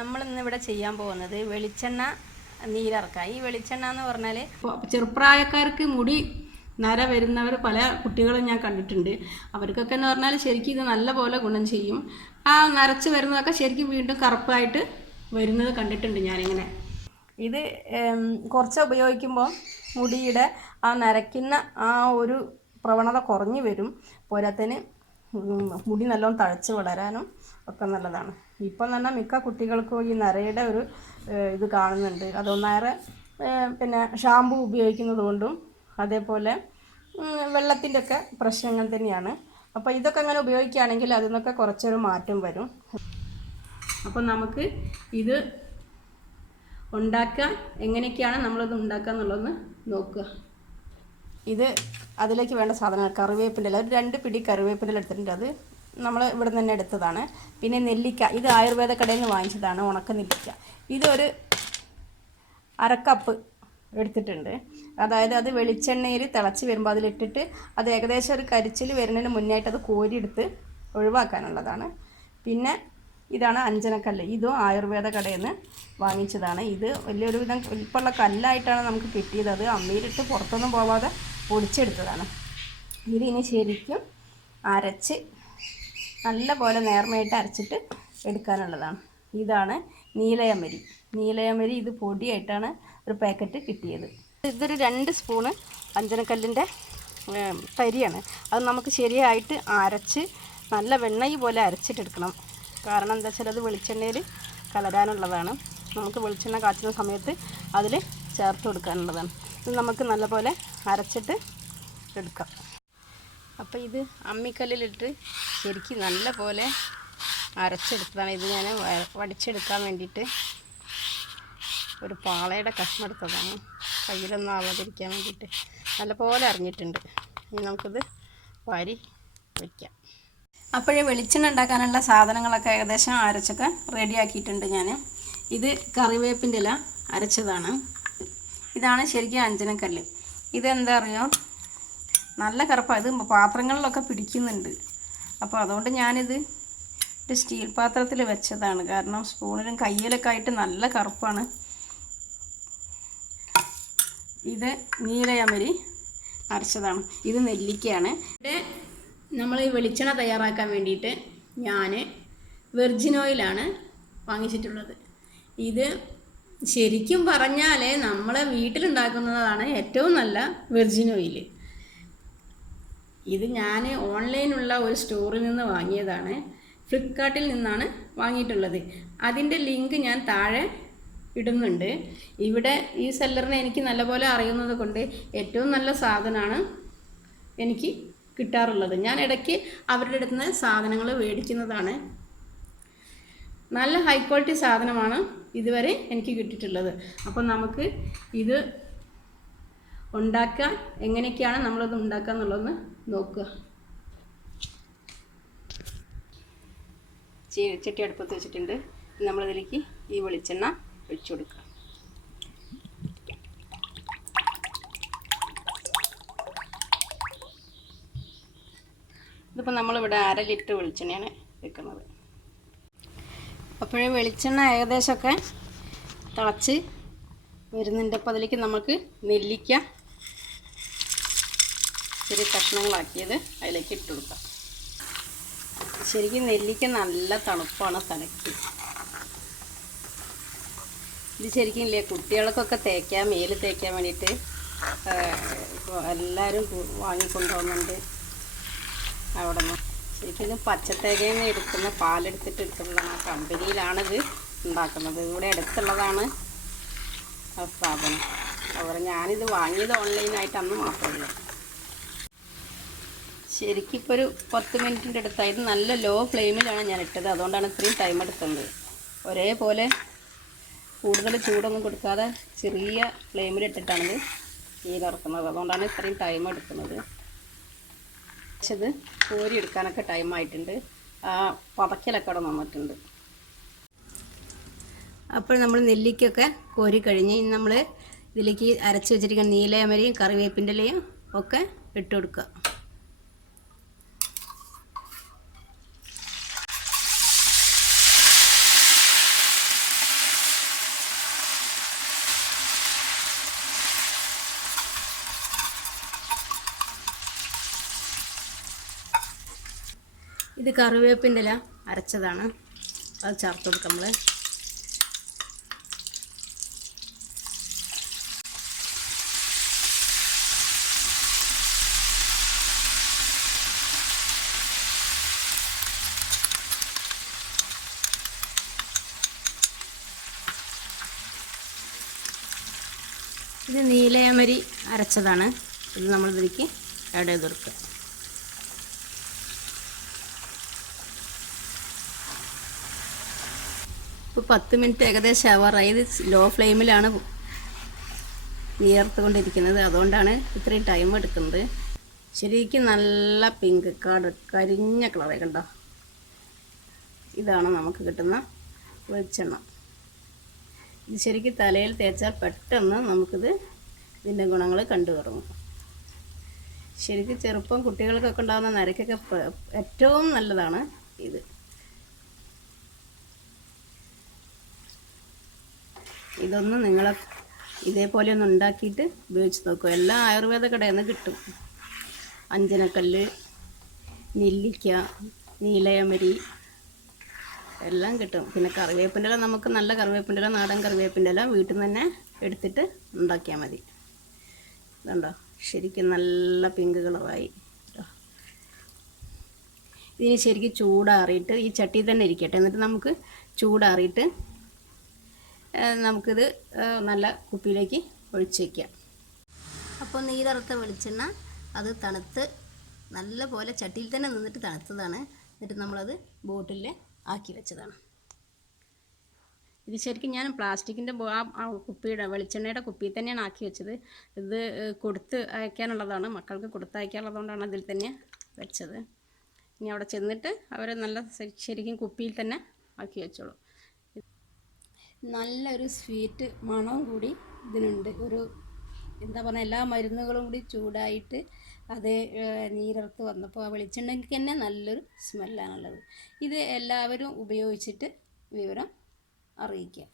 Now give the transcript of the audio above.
നമ്മളിന്ന് ഇവിടെ ചെയ്യാൻ പോകുന്നത് വെളിച്ചെണ്ണ നീരിറക്കുക. ഈ വെളിച്ചെണ്ണ എന്ന് പറഞ്ഞാൽ ചെറുപ്രായക്കാർക്ക് മുടി നര വരുന്നവർ പല കുട്ടികളും ഞാൻ കണ്ടിട്ടുണ്ട്. അവർക്കൊക്കെ എന്ന് പറഞ്ഞാൽ ശരിക്കും ഇത് നല്ലപോലെ ഗുണം ചെയ്യും. ആ നരച്ച് വരുന്നതൊക്കെ ശരിക്കും വീണ്ടും കറുപ്പായിട്ട് വരുന്നത് കണ്ടിട്ടുണ്ട് ഞാനിങ്ങനെ. ഇത് കുറച്ച് ഉപയോഗിക്കുമ്പോൾ മുടിയുടെ ആ നരയ്ക്കുന്ന ആ ഒരു പ്രവണത കുറഞ്ഞു വരും. പോരാത്തതിന് മുടി നല്ലോണം തഴച്ച് വളരാനും ഒക്കെ നല്ലതാണ്. ഇപ്പം തന്നെ മിക്ക കുട്ടികൾക്കും ഈ നരയുടെ ഒരു ഇത് കാണുന്നുണ്ട്. അതൊന്നേറെ പിന്നെ ഷാമ്പു ഉപയോഗിക്കുന്നത് കൊണ്ടും അതേപോലെ വെള്ളത്തിൻ്റെ ഒക്കെ പ്രശ്നങ്ങൾ തന്നെയാണ്. അപ്പോൾ ഇതൊക്കെ അങ്ങനെ ഉപയോഗിക്കുകയാണെങ്കിൽ അതിൽ നിന്നൊക്കെ കുറച്ചൊരു മാറ്റം വരും. അപ്പോൾ നമുക്ക് ഇത് ഉണ്ടാക്കാൻ എങ്ങനെയൊക്കെയാണ് നമ്മളിത് ഉണ്ടാക്കുക എന്നുള്ളതൊന്ന് നോക്കുക. ഇത് അതിലേക്ക് വേണ്ട സാധനങ്ങൾ കറിവേപ്പിൻ്റെ ഇല, ഒരു 2 പിടി കറിവേപ്പിൻ്റെ ഇല എടുത്തിട്ടുണ്ട്. അത് നമ്മൾ ഇവിടെ നിന്ന് തന്നെ എടുത്തതാണ്. പിന്നെ നെല്ലിക്ക, ഇത് ആയുർവേദ കടയിൽ നിന്ന് വാങ്ങിച്ചതാണ്, ഉണക്ക നെല്ലിക്ക. ഇതൊരു 1/2 കപ്പ് എടുത്തിട്ടുണ്ട്. അതായത് അത് വെളിച്ചെണ്ണയിൽ തിളച്ച് വരുമ്പോൾ അതിലിട്ടിട്ട് അത് ഏകദേശം ഒരു കരിച്ചിൽ വരുന്നതിന് മുന്നായിട്ട് അത് കോരിയെടുത്ത് ഒഴിവാക്കാനുള്ളതാണ്. പിന്നെ ഇതാണ് അഞ്ജനക്കല്ല്, ഇതും ആയുർവേദ കടയിൽ നിന്ന് വാങ്ങിച്ചതാണ്. ഇത് വലിയൊരു വിധം വലിപ്പമുള്ള കല്ലായിട്ടാണ് നമുക്ക് കിട്ടിയത്. അത് അമ്മിയിലിട്ട് പുറത്തൊന്നും പോവാതെ പൊടിച്ചെടുത്തതാണ്. ഇതിനി ശരിക്കും അരച്ച് നല്ല പോലെ നേർമയായിട്ട് അരച്ചിട്ട് എടുക്കാനുള്ളതാണ്. ഇതാണ് നീലയമരി. ഇത് പൊടിയായിട്ടാണ് ഒരു പാക്കറ്റ് കിട്ടിയത്. ഇതൊരു 2 സ്പൂണ് അഞ്ജനക്കല്ലിൻ്റെ തരിയാണ്. അത് നമുക്ക് ശരിയായിട്ട് അരച്ച് നല്ല വെണ്ണയി പോലെ അരച്ചിട്ടെടുക്കണം. കാരണം എന്താ വെച്ചാൽ അത് വെളിച്ചെണ്ണയിൽ കലരാനുള്ളതാണ്. നമുക്ക് വെളിച്ചെണ്ണ കാച്ചുന്ന സമയത്ത് അതിൽ ചേർത്ത് കൊടുക്കാനുള്ളതാണ്. ഇത് നമുക്ക് നല്ലപോലെ അരച്ചിട്ട് എടുക്കാം. അപ്പോൾ ഇത് അമ്മിക്കല്ലിലിട്ട് ശരിക്കും നല്ല പോലെ അരച്ചെടുത്തതാണ്. ഇത് ഞാൻ വടിച്ചെടുക്കാൻ വേണ്ടിയിട്ട് ഒരു പാളയുടെ കഷ്ണം എടുത്തതാണ്, കയ്യിലൊന്നും ആവാതിരിക്കാൻ വേണ്ടിയിട്ട്. നല്ലപോലെ അരിഞ്ഞിട്ടുണ്ട്. ഇനി നമുക്കിത് വാരി വയ്ക്കാം. അപ്പോഴേ വെളിച്ചെണ്ണ ഉണ്ടാക്കാനുള്ള സാധനങ്ങളൊക്കെ ഏകദേശം അരച്ചൊക്കെ റെഡിയാക്കിയിട്ടുണ്ട് ഞാൻ. ഇത് കറിവേപ്പിൻ്റെ ഇല അരച്ചതാണ്. ഇതാണ് ശരിക്കും അഞ്ജനക്കല്ല്. ഇതെന്താ അറിയോ, നല്ല കറുപ്പാണ്. ഇത് പാത്രങ്ങളിലൊക്കെ പിടിക്കുന്നുണ്ട്. അപ്പോൾ അതുകൊണ്ട് ഞാനിത് ഒരു സ്റ്റീൽ പാത്രത്തിൽ വെച്ചതാണ്. കാരണം സ്പൂണിലും കയ്യിലൊക്കെ ആയിട്ട് നല്ല കറുപ്പാണ്. ഇത് നീലയമരി അരച്ചതാണ്. ഇത് നെല്ലിക്കയാണ്. ഇവിടെ നമ്മൾ ഈ വെളിച്ചെണ്ണ തയ്യാറാക്കാൻ വേണ്ടിയിട്ട് ഞാൻ വെർജിൻ ഓയിലാണ് വാങ്ങിച്ചിട്ടുള്ളത്. ഇത് ശരിക്കും പറഞ്ഞാൽ നമ്മളെ വീട്ടിലുണ്ടാക്കുന്നതാണ് ഏറ്റവും നല്ല വെർജിൻ ഓയിൽ. ഇത് ഞാൻ ഓൺലൈനുള്ള ഒരു സ്റ്റോറിൽ നിന്ന് വാങ്ങിയതാണ്. ഫ്ലിപ്കാർട്ടിൽ നിന്നാണ് വാങ്ങിയിട്ടുള്ളത്. അതിൻ്റെ ലിങ്ക് ഞാൻ താഴെ ഇടുന്നുണ്ട്. ഇവിടെ ഈ സെല്ലറിനെ എനിക്ക് നല്ലപോലെ അറിയുന്നത് കൊണ്ട് ഏറ്റവും നല്ല സാധനമാണ് എനിക്ക് കിട്ടാറുള്ളത്. ഞാൻ ഇടയ്ക്ക് അവരുടെ അടുത്ത് നിന്ന് സാധനങ്ങൾ മേടിക്കുന്നതാണ്. നല്ല ഹൈ ക്വാളിറ്റി സാധനമാണ് ഇതുവരെ എനിക്ക് കിട്ടിയിട്ടുള്ളത്. അപ്പോൾ നമുക്ക് ഇത് ഉണ്ടാക്കാൻ എങ്ങനെയൊക്കെയാണ് നമ്മളത് ഉണ്ടാക്കുക എന്നുള്ളതൊന്ന് നോക്കുക. ചട്ടി അടുപ്പത്ത് വെച്ചിട്ടുണ്ട്. നമ്മളിതിലേക്ക് ഈ വെളിച്ചെണ്ണ ഒഴിച്ചു കൊടുക്കുക. ഇതിപ്പോൾ നമ്മളിവിടെ 1/2 ലിറ്റർ വെളിച്ചെണ്ണയാണ് വെക്കുന്നത്. അപ്പോഴേ വെളിച്ചെണ്ണ ഏകദേശമൊക്കെ തിളച്ച് വരുന്നുണ്ട്. അപ്പോൾ അതിലേക്ക് നമുക്ക് നെല്ലിക്ക ചെറിയ കഷ്ണങ്ങളാക്കിയത് അതിലേക്ക് ഇട്ട് കൊടുക്കാം. ശരിക്കും നെല്ലിക്ക നല്ല തണുപ്പാണ് തലയ്ക്ക്. ഇത് ശരിക്കും ഇല്ലേ കുട്ടികൾക്കൊക്കെ തേക്കാൻ, മേല് തേക്കാൻ വേണ്ടിയിട്ട് എല്ലാവരും വാങ്ങിക്കൊണ്ടുപോകുന്നുണ്ട് അവിടെ നിന്ന്. ശരിക്കും ഇത് പച്ചത്തേകയിൽ നിന്ന് എടുക്കുന്ന പാലെടുത്തിട്ട് എടുക്കുന്നതാണ്. ആ കമ്പനിയിലാണിത് ഉണ്ടാക്കുന്നത്. ഇവിടെ അടുത്തുള്ളതാണ് ആ സ്ഥാപനം. അതുപോലെ ഞാനിത് വാങ്ങിയത് ഓൺലൈനായിട്ട് അന്ന് മാത്രമല്ല. ശരിക്കും ഇപ്പോൾ ഒരു 10 മിനിറ്റിൻ്റെ അടുത്തായിട്ട് നല്ല ലോ ഫ്ലെയിമിലാണ് ഞാൻ ഇട്ടത്. അതുകൊണ്ടാണ് ഇത്രയും ടൈം എടുക്കുന്നത്. ഒരേപോലെ കൂടുതൽ ചൂടൊന്നും കൊടുക്കാതെ ചെറിയ ഫ്ലെയിമിലിട്ടിട്ടാണിത് നീരിറക്കുന്നത്. അതുകൊണ്ടാണ് ഇത്രയും ടൈം എടുക്കുന്നത്. പക്ഷേ ഇത് കോരി എടുക്കാനൊക്കെ ടൈമായിട്ടുണ്ട്. ആ പതക്കലൊക്കെ അവിടെ നിന്നിട്ടുണ്ട്. അപ്പോൾ നമ്മൾ നെല്ലിക്കൊക്കെ കോരി കഴിഞ്ഞ് ഇനി നമ്മൾ ഇതിലേക്ക് അരച്ച് വെച്ചിരിക്കുന്ന നീലയമരിയും കറിവേപ്പിൻ്റെ ഇലയും ഒക്കെ ഇട്ട് കൊടുക്കുക. ഇത് കറിവേപ്പിൻ്റെ ഇല അരച്ചതാണ്, അത് ചേർത്ത് കൊടുക്കാം നമ്മൾ. ഇത് നീലയമരി അരച്ചതാണ്, ഇത് നമ്മൾ ഇതിലേക്ക് ആഡ് ചെയ്ത് കൊടുക്കുക. ഇപ്പോൾ 10 മിനിറ്റ് ഏകദേശം ആവാറായി. ഇത് ലോ ഫ്ലെയിമിലാണ് നീർത്തുകൊണ്ടിരിക്കുന്നത്, അതുകൊണ്ടാണ് ഇത്രയും ടൈം എടുക്കുന്നത്. ശരിക്കും നല്ല പിങ്ക് കരിഞ്ഞ കളറ് കണ്ടോ. ഇതാണ് നമുക്ക് കിട്ടുന്ന വെളിച്ചെണ്ണ. ഇത് ശരിക്കും തലയിൽ തേച്ചാൽ പെട്ടെന്ന് നമുക്കിത് ഇതിൻ്റെ ഗുണങ്ങൾ കണ്ടു തുടങ്ങും. ശരിക്കും ചെറുപ്പം കുട്ടികൾക്കൊക്കെ ഉണ്ടാകുന്ന നരയ്ക്കൊക്കെ ഏറ്റവും നല്ലതാണ് ഇത്. ഇതൊന്ന് നിങ്ങൾ ഇതേപോലെ ഒന്ന് ഉണ്ടാക്കിയിട്ട് ഉപയോഗിച്ച് നോക്കുക. എല്ലാ ആയുർവേദ കടയിൽ നിന്ന് കിട്ടും. അഞ്ചനക്കല്ല്, നെല്ലിക്ക, നീലയമരി എല്ലാം കിട്ടും. പിന്നെ കറിവേപ്പിൻ്റെ ഇല, നമുക്ക് നല്ല കറിവേപ്പിൻ്റെ ഇല, നാടൻ കറിവേപ്പിൻ്റെ ഇല വീട്ടിൽ നിന്ന് തന്നെ എടുത്തിട്ട് ഉണ്ടാക്കിയാൽ മതി. ഇതുണ്ടോ, ശരിക്കും നല്ല പിങ്ക് കളറായി. ഇതിന് ശരിക്കും ചൂടാറിയിട്ട് ഈ ചട്ടി തന്നെ ഇരിക്കട്ടെ, എന്നിട്ട് നമുക്ക് ചൂടാറിയിട്ട് നമുക്കിത് നല്ല കുപ്പിയിലേക്ക് ഒഴിച്ച് വയ്ക്കാം. അപ്പോൾ നീരറുത്ത വെളിച്ചെണ്ണ അത് തണുത്ത് നല്ല പോലെ ചട്ടിയിൽ തന്നെ നിന്നിട്ട് തണുത്തതാണ്. എന്നിട്ട് നമ്മളത് ബോട്ടിലിൽ ആക്കി വെച്ചതാണ്. ഇത് ശരിക്കും ഞാൻ പ്ലാസ്റ്റിക്കിൻ്റെ ആ കുപ്പിയുടെ വെളിച്ചെണ്ണയുടെ കുപ്പിയിൽ തന്നെയാണ് ആക്കി വെച്ചത്. ഇത് കൊടുത്ത് അയക്കാനുള്ളതാണ്, മക്കൾക്ക് കൊടുത്തയക്കാനുള്ളതുകൊണ്ടാണ് അതിൽ തന്നെ വെച്ചത്. ഇനി അവിടെ ചെന്നിട്ട് അവർ നല്ല ശരിക്കും കുപ്പിയിൽ തന്നെ ആക്കി വെച്ചോളൂ. നല്ലൊരു സ്വീറ്റ് മണവും കൂടി ഇതിനുണ്ട്. ഒരു എന്താ പറയുക, എല്ലാ മരുന്നുകളും കൂടി ചൂടായിട്ട് അത് നീരർത്ത് വന്നപ്പോൾ ആ വെളിച്ചെണ്ണയ്ക്ക് തന്നെ നല്ലൊരു സ്മെല്ലാണുള്ളത്. ഇത് എല്ലാവരും ഉപയോഗിച്ചിട്ട് വിവരം അറിയിക്കുക.